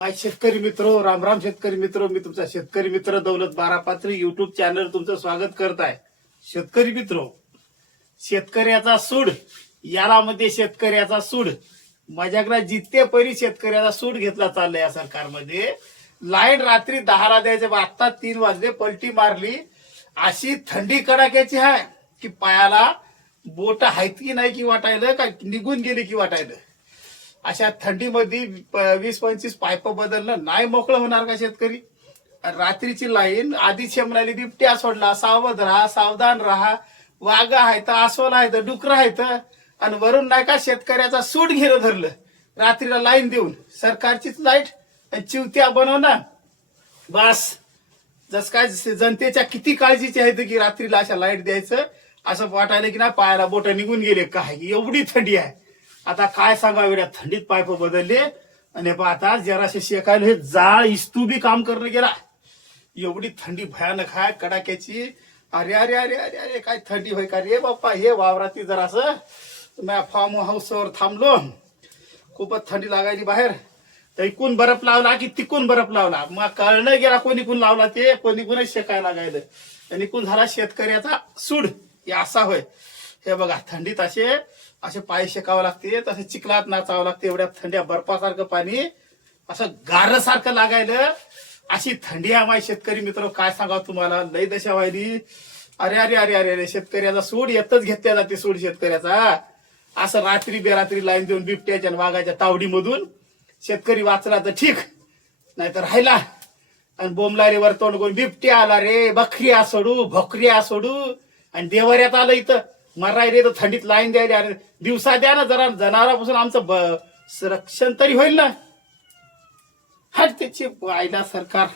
हाय शेतकरी मित्र, राम राम शेतकरी मित्र. मी तुमचा शेतकरी मित्र दौलत बारापात्री युट्यूब चॅनल तुमचं स्वागत करत आहे. शेतकरी मित्र, शेतकऱ्याचा सूड याला मध्ये शेतकऱ्याचा सूड माझ्याकडे जितके परी शेतकऱ्याचा सूड घेतला चाललाय या सरकारमध्ये. लाईन रात्री 10ला द्यायचे, आता 3 वाजले पलटी मारली. अशी थंडी कडाक्याची आहे की पायाला बोट आहेत की नाही की वाटायला, का निघून गेली की वाटायला. अशा थंडीमध्ये 20-25 पाईप बदलणं नाही मोकळं होणार का शेतकरी. रात्रीची लाईन आधीच म्हणाली बिबट्या सोडला, सावध राहा, सावधान राहा, वाघा आहेत, अस्वल आहेत, डुकर आहेत, आणि वरून नाही का शेतकऱ्याचा सूड घेणं धरलं. रात्रीला लाईन देऊन सरकारचीच लाईट चिवत्या बनवणं. बस जस काय जनतेच्या किती काळजीची आहे की रात्रीला अशा लाईट द्यायचं असं वाटायला की ना पायाला बोट निघून गेले. काय एवढी थंडी आहे. आता काय सांगा, एवढ्या थंडीत पाईप बदलले आणि आता जराशे शेकायला हे जाळ इस्तू बी काम करणं गेला. एवढी थंडी भयानक आहे कडाक्याची. अरे अरे अरे अरे अरे काय थंडी होय का रे बाप्पा. हे वावराती जरासं मी फार्म हाऊसवर थांबलो, खूपच थंडी लागायची बाहेर. तर इकून बर्फ लावला की तिकून बर्फ लावला, मग कळणं गेला कोणी कोण लावला ते, कोणी कोणच शेकायला लागायलं. आणि इकून झाला शेतकऱ्याचा सूड. हे असा होय. हे बघा थंडीत असे पाय शेकावं लागते, तसे चिखलात नाचावं लागते. एवढ्या थंड्या बर्फासारखं पाणी असं गारसारखं लागायलं. अशी थंडी आहे माझे शेतकरी मित्र, काय सांगावं तुम्हाला. लई दशा व्हायली. अरे अरे अरे अरे अरे शेतकऱ्याचा सूड येतच घेतल्या जाते. सूड शेतकऱ्याचा असं रात्री बेरात्री लाईन देऊन बिबट्याच्या आणि वाघाच्या तावडीमधून शेतकरी वाचला तर ठीक, नाहीतर राहिला. आणि बोंबलारीवर तोंड करून बिबट्या आला रे, बकऱ्या सोडू, भोकऱ्या सोडू, आणि देवऱ्यात आलं इथं मराय रे. तर थंडीत लाईन द्यायला अरे दिवसा द्या ना जरा, जनावरांपासून आमचं रक्षण तरी होईल ना. हट त्याची आयला सरकार.